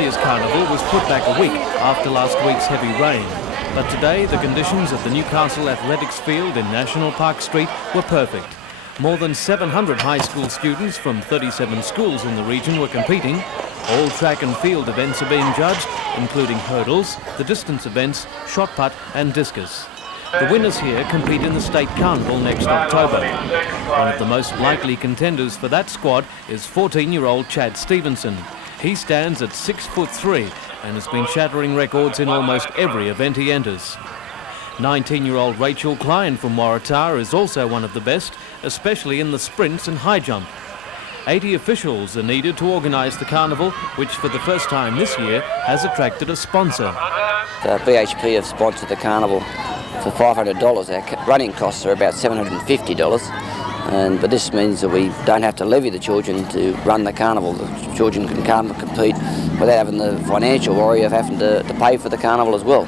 year's carnival was put back a week after last week's heavy rain. But today the conditions at the Newcastle Athletics Field in National Park Street were perfect. More than 700 high school students from 37 schools in the region were competing. All track and field events are being judged, including hurdles, the distance events, shot put and discus. The winners here compete in the State Carnival next October. One of the most likely contenders for that squad is 14-year-old Chad Stevenson. He stands at 6'3" and has been shattering records in almost every event he enters. 19-year-old Rachel Klein from Waratah is also one of the best, especially in the sprints and high jump. 80 officials are needed to organise the carnival, which for the first time this year has attracted a sponsor. BHP have sponsored the carnival for $500. Our running costs are about $750, but this means that we don't have to levy the children to run the carnival. The children can come and compete without having the financial worry of having to pay for the carnival as well.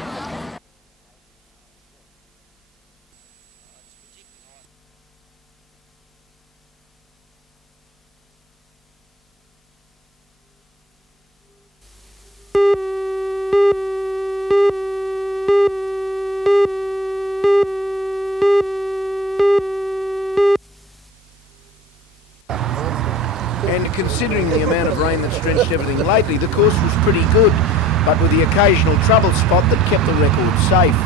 Considering the amount of rain that's drenched everything lately, the course was pretty good, but with the occasional trouble spot that kept the record safe.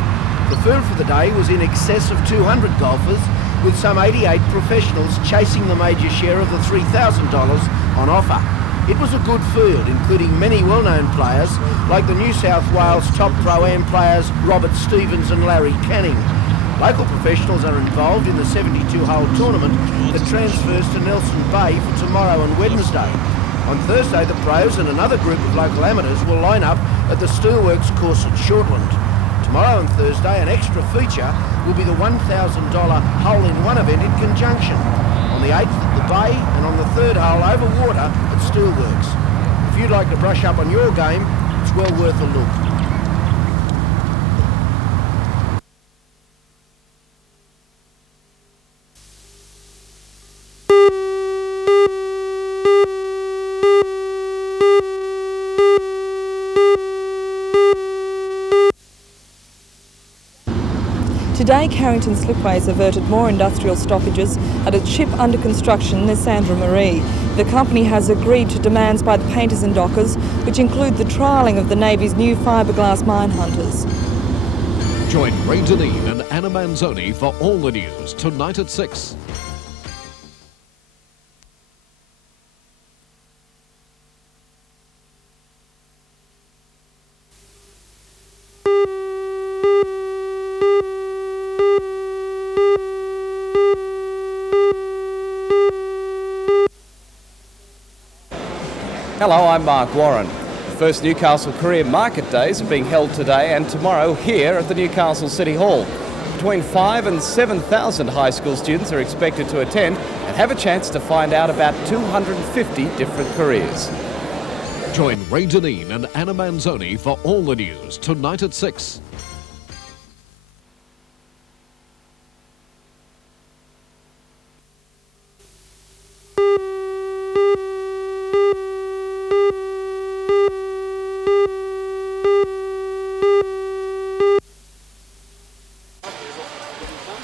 The field for the day was in excess of 200 golfers, with some 88 professionals chasing the major share of the $3,000 on offer. It was a good field, including many well-known players, like the New South Wales top Pro-Am players Robert Stevens and Larry Canning. Local professionals are involved in the 72-hole tournament that transfers to Nelson Bay for tomorrow and Wednesday. On Thursday, the pros and another group of local amateurs will line up at the Steelworks course at Shortland. Tomorrow and Thursday, an extra feature will be the $1,000 hole-in-one event in conjunction. On the 8th at the Bay and on the 3rd hole over water at Steelworks. If you'd like to brush up on your game, it's well worth a look. Today, Carrington Slipways averted more industrial stoppages at its ship under construction, the Sandra Marie. The company has agreed to demands by the painters and dockers, which include the trialling of the Navy's new fiberglass mine hunters. Join Ray Deneen and Anna Manzoni for all the news tonight at 6. Hello, I'm Mark Warren. The first Newcastle Career Market Days are being held today and tomorrow here at the Newcastle City Hall. Between 5,000 and 7,000 high school students are expected to attend and have a chance to find out about 250 different careers. Join Ray Deneen and Anna Manzoni for all the news tonight at 6.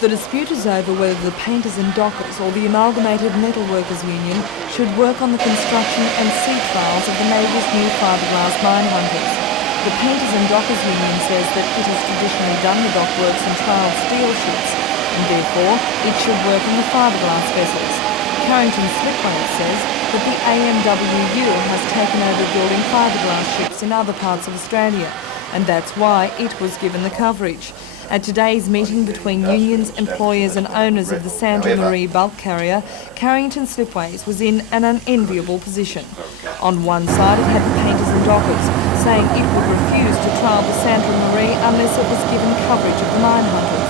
The dispute is over whether the painters and dockers or the Amalgamated Metal Workers Union should work on the construction and sea trials of the Navy's new fiberglass mine hunters. The Painters and Dockers Union says that it has traditionally done the dockworks and trialled steel ships, and therefore it should work on the fiberglass vessels. Carrington Slipways says that the AMWU has taken over building fiberglass ships in other parts of Australia, and that's why it was given the coverage. At today's meeting between unions, employers and owners of the Sandra Marie bulk carrier, Carrington Slipways was in an unenviable position. On one side it had the painters and dockers, saying it would refuse to trial the Sandra Marie unless it was given coverage of the mine hunters.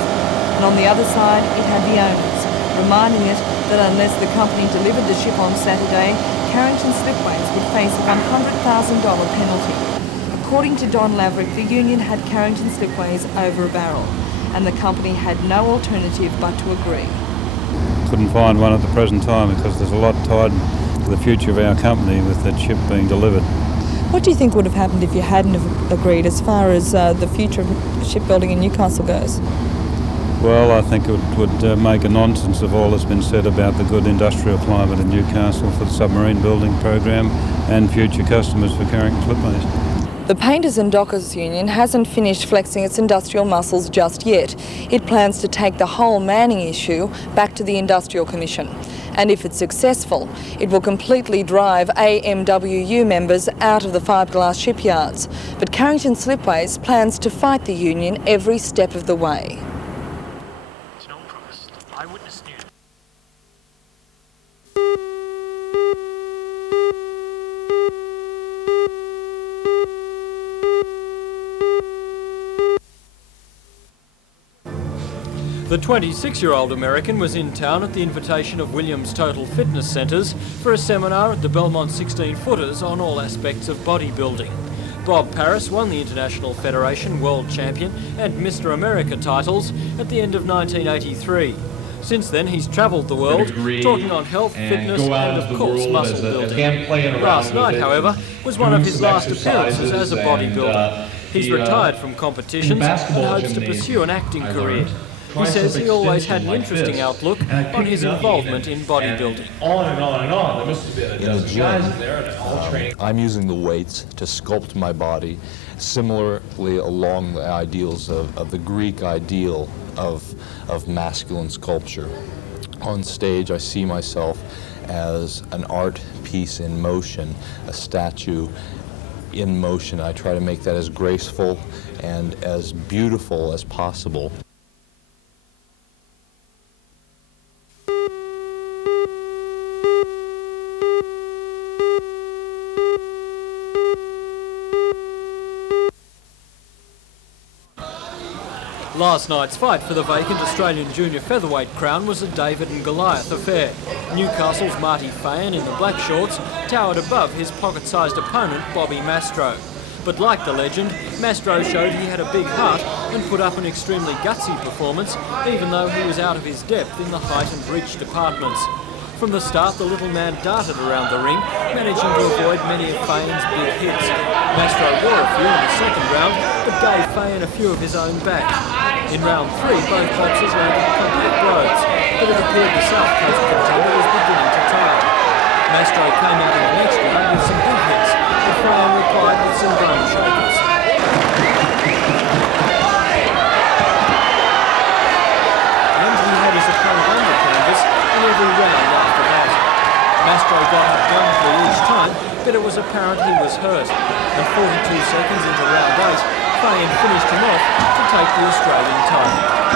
And on the other side it had the owners, reminding it that unless the company delivered the ship on Saturday, Carrington Slipways would face a $100,000 penalty. According to Don Laverick, the union had Carrington Slipways over a barrel, and the company had no alternative but to agree. Couldn't find one at the present time because there's a lot tied to the future of our company with that ship being delivered. What do you think would have happened if you hadn't have agreed as far as the future of shipbuilding in Newcastle goes? Well, I think it would make a nonsense of all that's been said about the good industrial climate in Newcastle for the submarine building program and future customers for Carrington Slipways. The Painters and Dockers Union hasn't finished flexing its industrial muscles just yet. It plans to take the whole manning issue back to the Industrial Commission. And if it's successful, it will completely drive AMWU members out of the fiberglass shipyards. But Carrington Slipways plans to fight the union every step of the way. The 26-year-old American was in town at the invitation of Williams Total Fitness Centres for a seminar at the Belmont 16-footers on all aspects of bodybuilding. Bob Paris won the International Federation World Champion and Mr America titles at the end of 1983. Since then, he's travelled the world, talking on health, fitness and, of course, muscle building. Last night, however, was one of his last appearances as a bodybuilder. He's retired from competitions and hopes to pursue an acting career. He says he always had an interesting outlook on his involvement in bodybuilding. On and on and on. There must have been a dozen guys in there, and it's all training. I'm using the weights to sculpt my body, similarly along the ideals of the Greek ideal of masculine sculpture. On stage, I see myself as an art piece in motion, a statue in motion. I try to make that as graceful and as beautiful as possible. Last night's fight for the vacant Australian junior featherweight crown was a David and Goliath affair. Newcastle's Marty Fain in the black shorts towered above his pocket-sized opponent Bobby Mastro. But like the legend, Mastro showed he had a big heart and put up an extremely gutsy performance, even though he was out of his depth in the height and reach departments. From the start, the little man darted around the ring, managing to avoid many of Fain's big hits. Mastro wore a few in the second round, but gave Fain a few of his own back. In round 3, both boxers landed plenty of blows, but it appeared the South Coast contender was beginning to tire. Mastro came out in the next round with some big hits, but Fain replied with some bone shakers. And he had his opponent on the canvas in every round after that. Mastro got up bluntly each time, but it was apparent he was hurt. And 42 seconds into round 8, Fain finished him off to take the Australian title.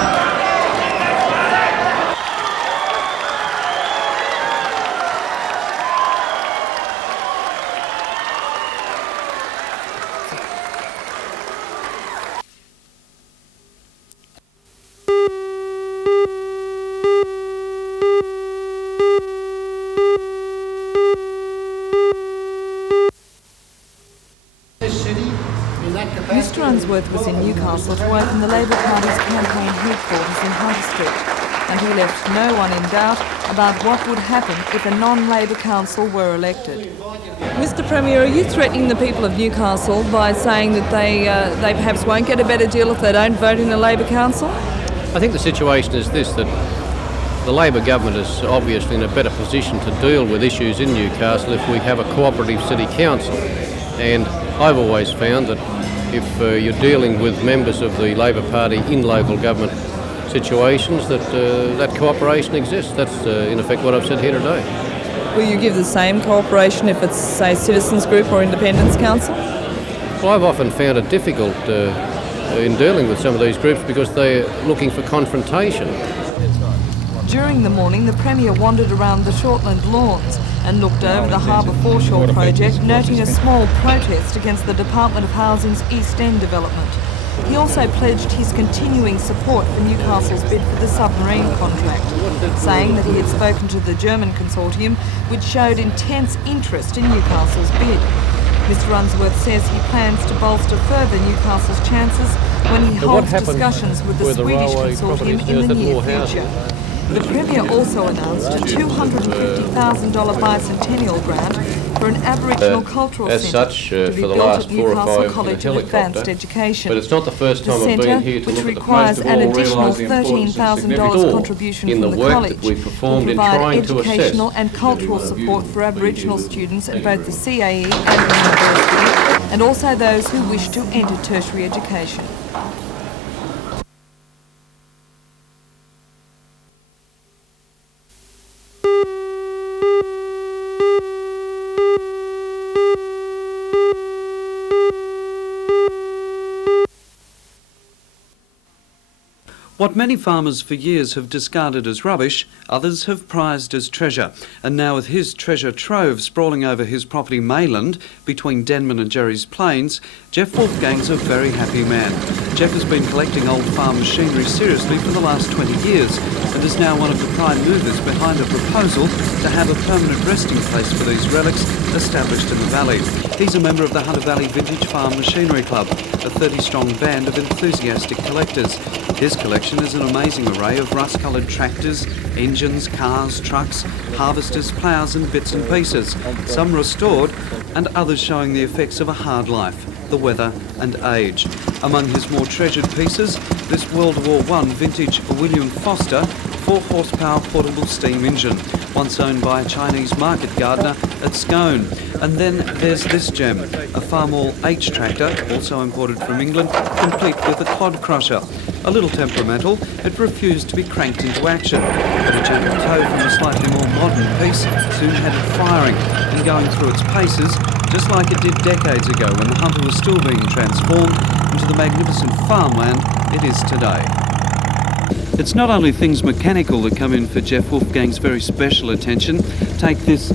Mr Unsworth was in Newcastle to open the Labor Party's campaign headquarters in High Street, and he left no one in doubt about what would happen if a non-Labor council were elected. Mr Premier, are you threatening the people of Newcastle by saying that they perhaps won't get a better deal if they don't vote in a Labor council? I think the situation is this, that the Labor government is obviously in a better position to deal with issues in Newcastle if we have a cooperative city council. And I've always found that if you're dealing with members of the Labor Party in local government situations, that cooperation exists. That's in effect what I've said here today. Will you give the same cooperation if it's, say, Citizens Group or Independence Council? Well, I've often found it difficult in dealing with some of these groups because they're looking for confrontation. During the morning, the Premier wandered around the Shortland lawns and looked over the Harbour Foreshore project, noting a small protest against the Department of Housing's East End development. He also pledged his continuing support for Newcastle's bid for the Submarine contract, saying that he had spoken to the German Consortium, which showed intense interest in Newcastle's bid. Mr Unsworth says he plans to bolster further Newcastle's chances when he holds discussions with the Swedish Consortium in the near future. The Premier also announced a $250,000 bicentennial grant for an Aboriginal cultural centre to be built at Newcastle College of Advanced Education. But it's not the first time I've been here to which look at the requires place. an additional $13,000 contribution from the college we to performed in provide trying to educational assess and cultural support for Aboriginal students at both the CAE and the university, and also those who wish to enter tertiary education. What many farmers for years have discarded as rubbish, others have prized as treasure. And now with his treasure trove sprawling over his property Mayland, between Denman and Jerry's Plains, Jeff Wolfgang's a very happy man. Jeff has been collecting old farm machinery seriously for the last 20 years and is now one of the prime movers behind a proposal to have a permanent resting place for these relics established in the valley. He's a member of the Hunter Valley Vintage Farm Machinery Club, a 30-strong band of enthusiastic collectors. His collection is an amazing array of rust-coloured tractors, engines, cars, trucks, harvesters, ploughs and bits and pieces, some restored and others showing the effects of a hard life, the weather and age. Among his more treasured pieces, this World War I vintage William Foster 4-horsepower portable steam engine, once owned by a Chinese market gardener at Scone. And then there's this gem, a Farmall H tractor, also imported from England, complete with a clod crusher. A little temperamental, it refused to be cranked into action, but a gentle tow from a slightly more modern piece soon had it firing and going through its paces, just like it did decades ago when the Hunter was still being transformed into the magnificent farmland it is today. It's not only things mechanical that come in for Jeff Wolfgang's very special attention. Take this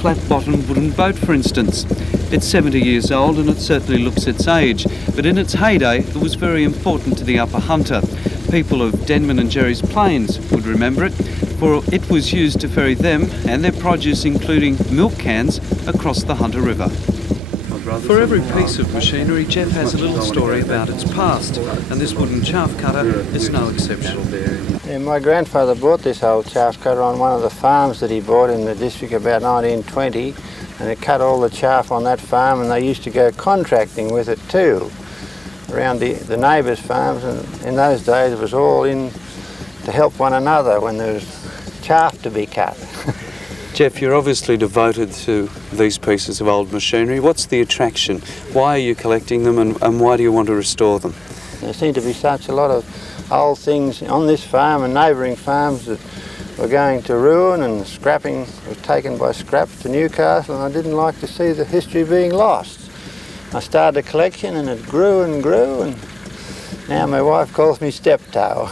flat-bottomed wooden boat, for instance. It's 70 years old and it certainly looks its age, but in its heyday it was very important to the Upper Hunter. People of Denman and Jerry's Plains would remember it, for it was used to ferry them and their produce, including milk cans, across the Hunter River. For every piece of machinery, Jeff has a little story about its past, and this wooden chaff cutter is no exception. Yeah, my grandfather bought this old chaff cutter on one of the farms that he bought in the district about 1920, and it cut all the chaff on that farm, and they used to go contracting with it too, around the neighbours' farms, and in those days it was all in to help one another when there was chaff to be cut. Jeff, you're obviously devoted to these pieces of old machinery. What's the attraction? Why are you collecting them and why do you want to restore them? There seem to be such a lot of old things on this farm and neighbouring farms that were going to ruin, and scrapping was taken by scrap to Newcastle, and I didn't like to see the history being lost. I started a collection and it grew and grew, and now my wife calls me step-toe.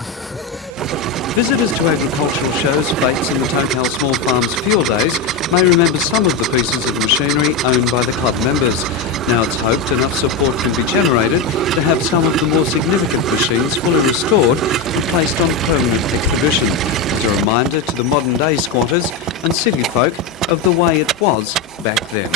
Visitors to agricultural shows, fetes and the Total Small Farms field days may remember some of the pieces of machinery owned by the club members. Now it's hoped enough support can be generated to have some of the more significant machines fully restored and placed on permanent exhibition as a reminder to the modern day squatters and city folk of the way it was back then.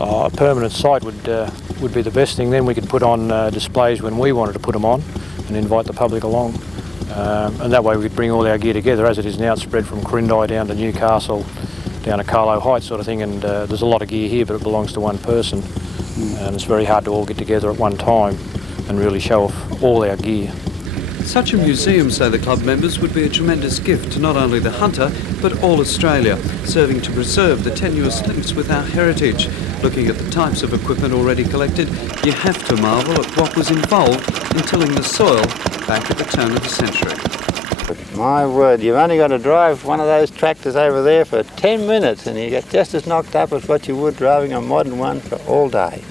A permanent site would be the best thing. Then we could put on displays when we wanted to put them on and invite the public along. And that way we could bring all our gear together. As it is now, it's spread from Corindai down to Newcastle, down to Carlo Heights sort of thing, and there's a lot of gear here, but it belongs to one person. And it's very hard to all get together at one time and really show off all our gear. Such a museum, say the club members, would be a tremendous gift to not only the Hunter, but all Australia, serving to preserve the tenuous links with our heritage. Looking at the types of equipment already collected, you have to marvel at what was involved in tilling the soil back at the turn of the century. My word, you've only got to drive one of those tractors over there for 10 minutes and you get just as knocked up as what you would driving a modern one for all day.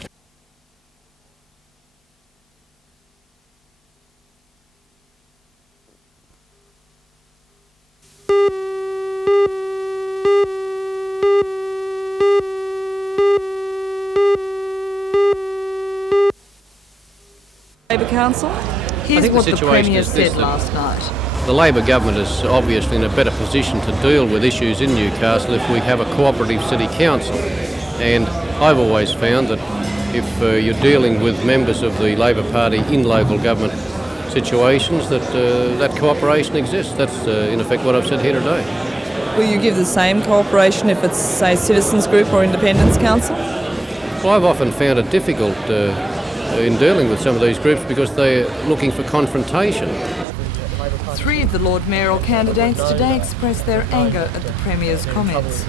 Labour Council, here's what the Premier said last night. The Labor government is obviously in a better position to deal with issues in Newcastle if we have a cooperative city council. And I've always found that if you're dealing with members of the Labor Party in local government, situations that that cooperation exists. That's in effect what I've said here today. Will you give the same cooperation if it's, say, Citizens Group or Independence Council? Well, I've often found it difficult in dealing with some of these groups because they're looking for confrontation. 3 of the Lord Mayoral candidates today expressed their anger at the Premier's comments.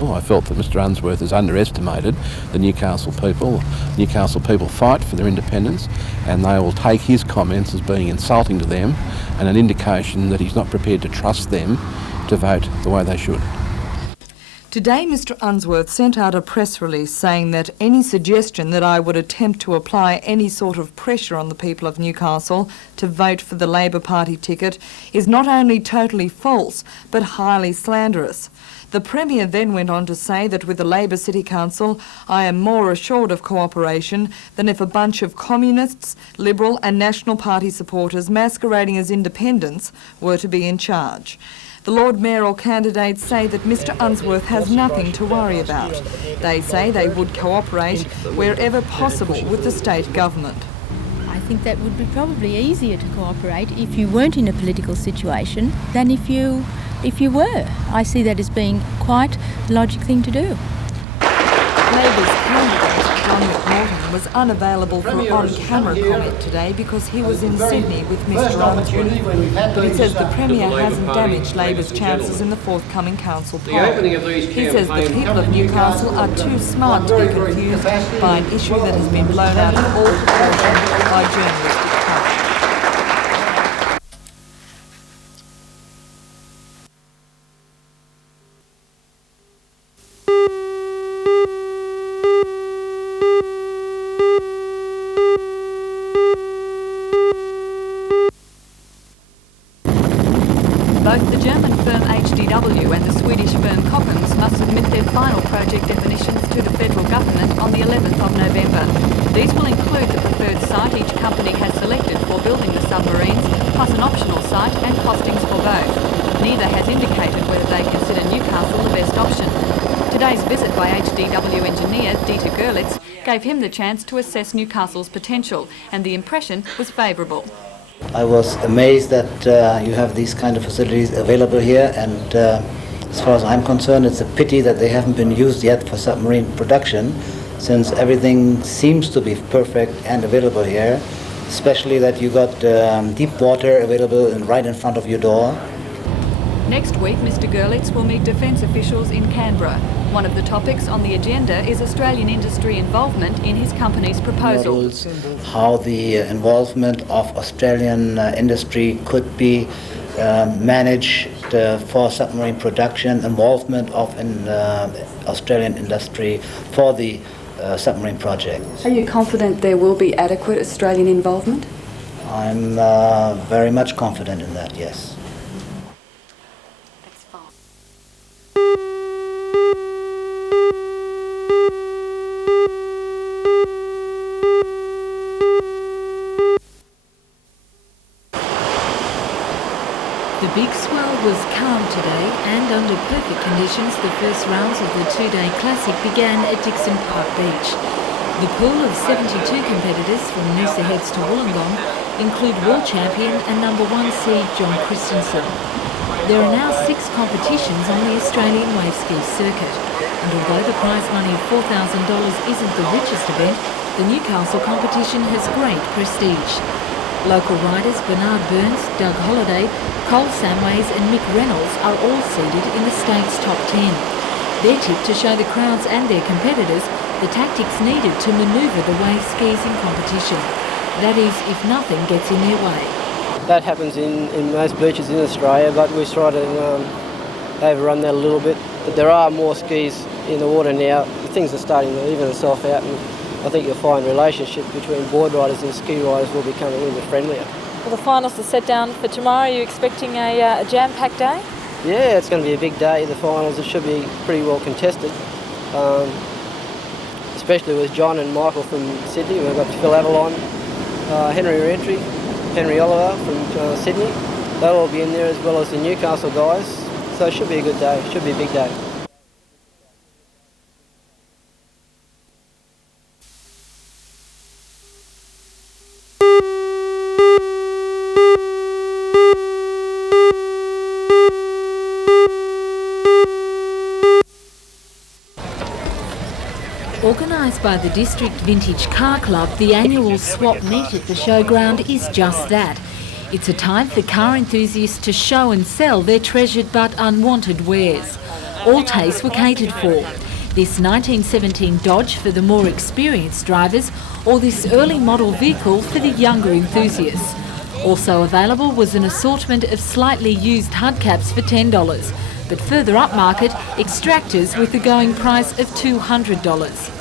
Well, I felt that Mr Unsworth has underestimated the Newcastle people. Newcastle people fight for their independence, and they will take his comments as being insulting to them and an indication that he's not prepared to trust them to vote the way they should. Today, Mr Unsworth sent out a press release saying that any suggestion that I would attempt to apply any sort of pressure on the people of Newcastle to vote for the Labor Party ticket is not only totally false, but highly slanderous. The Premier then went on to say that with the Labor City Council, I am more assured of cooperation than if a bunch of communists, Liberal and National Party supporters masquerading as independents were to be in charge. The Lord Mayoral candidates say that Mr Unsworth has nothing to worry about. They say they would cooperate wherever possible with the state government. I think that would be probably easier to cooperate if you weren't in a political situation than if you were. I see that as being quite a logical thing to do. Labor's candidate, John McNaughton, was unavailable for on-camera comment today because he was in Sydney with Mr Unsworth. But he says the Premier hasn't damaged Labor's chances in the forthcoming council poll. He says the people of Newcastle are too smart to be confused by an issue that has been blown out of all proportion by journalistic coverage. Both the German firm HDW and the Swedish firm Koppens must submit their final project definitions to the federal government on the 11th of November. These will include the preferred site each company has selected for building the submarines, plus an optional site and costings for both. Neither has indicated whether they consider Newcastle the best option. Today's visit by HDW engineer Dieter Görlitz gave him the chance to assess Newcastle's potential, and the impression was favourable. I was amazed that you have these kind of facilities available here, and as far as I'm concerned, it's a pity that they haven't been used yet for submarine production, since everything seems to be perfect and available here, especially that you got deep water available right in front of your door. Next week, Mr Görlitz will meet defence officials in Canberra. One of the topics on the agenda is Australian industry involvement in his company's proposal. Models, how the involvement of Australian industry could be managed for submarine production, involvement of Australian industry for the submarine project. Are you confident there will be adequate Australian involvement? I'm very much confident in that, yes. The big swell was calm today, and under perfect conditions the first rounds of the two-day classic began at Dixon Park Beach. The pool of 72 competitors from Noosa Heads to Wollongong include world champion and number 1 seed John Christensen. There are now 6 competitions on the Australian wave ski circuit, and although the prize money of $4,000 isn't the richest event, the Newcastle competition has great prestige. Local riders Bernard Burns, Doug Holliday, Cole Samways and Mick Reynolds are all seeded in the state's top 10. They're tipped to show the crowds and their competitors the tactics needed to manoeuvre the wave skis in competition. That is, if nothing gets in their way. That happens in most beaches in Australia, but we try to overrun that a little bit. But there are more skis in the water now. Things are starting to even itself out, and I think you'll find relationships between board riders and ski riders will become a little bit friendlier. Well, the finals are set down for tomorrow. Are you expecting a jam-packed day? Yeah, it's going to be a big day. The finals, it should be pretty well contested, especially with John and Michael from Sydney. We've got Phil Avalon, Henry Rentry, Henry Oliver from Sydney. They'll all be in there, as well as the Newcastle guys. So it should be a good day. It should be a big day. by the District Vintage Car Club, the annual swap meet at the showground is just that. It's a time for car enthusiasts to show and sell their treasured but unwanted wares. All tastes were catered for. This 1917 Dodge for the more experienced drivers, or this early model vehicle for the younger enthusiasts. Also available was an assortment of slightly used hubcaps for $10, but further upmarket, extractors with the going price of $200.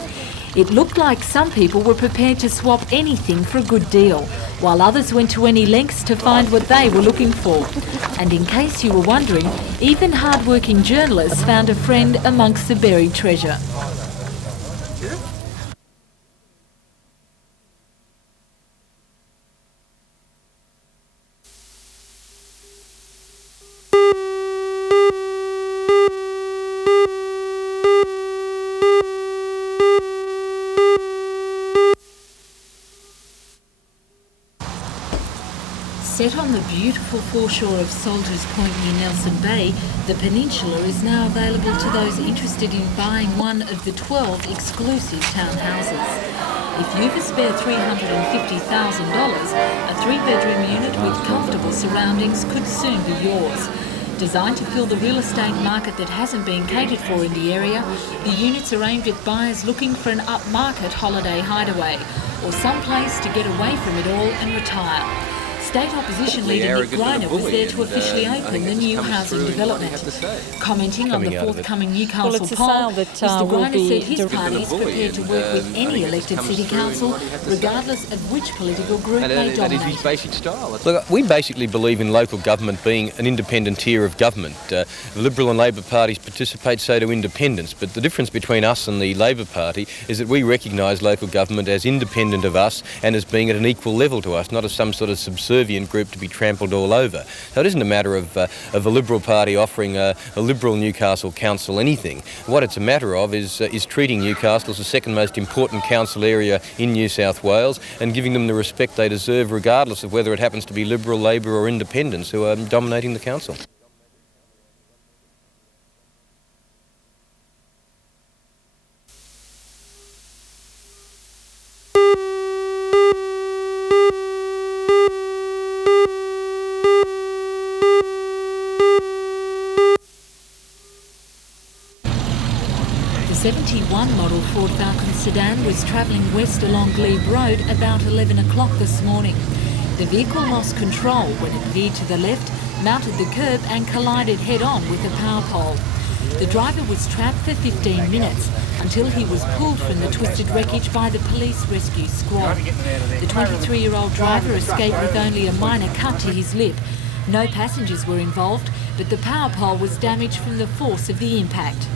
It looked like some people were prepared to swap anything for a good deal, while others went to any lengths to find what they were looking for. And in case you were wondering, even hard-working journalists found a friend amongst the buried treasure. Set on the beautiful foreshore of Soldiers Point near Nelson Bay, the peninsula is now available to those interested in buying one of the 12 exclusive townhouses. If you've a spare $350,000, a three-bedroom unit with comfortable surroundings could soon be yours. Designed to fill the real estate market that hasn't been catered for in the area, the units are aimed at buyers looking for an upmarket holiday hideaway, or some place to get away from it all and retire. State Opposition leader Nick Greiner was there to officially open the new housing development. Commenting on the forthcoming Newcastle poll, Mr Greiner said his party is prepared to work with any elected city council, regardless of which political group they dominate. Look, we basically believe in local government being an independent tier of government. The Liberal and Labor parties participate, so do independents, but the difference between us and the Labor Party is that we recognise local government as independent of us and as being at an equal level to us, not as some sort of subservient group to be trampled all over. So it isn't a matter of a Liberal Party offering a Liberal Newcastle council anything. What it's a matter of is treating Newcastle as the second most important council area in New South Wales and giving them the respect they deserve regardless of whether it happens to be Liberal, Labor or independents who are dominating the council. The 71 model Ford Falcon sedan was travelling west along Glebe Road about 11 o'clock this morning. The vehicle lost control when it veered to the left, mounted the curb and collided head-on with a power pole. The driver was trapped for 15 minutes until he was pulled from the twisted wreckage by the police rescue squad. The 23-year-old driver escaped with only a minor cut to his lip. No passengers were involved, but the power pole was damaged from the force of the impact.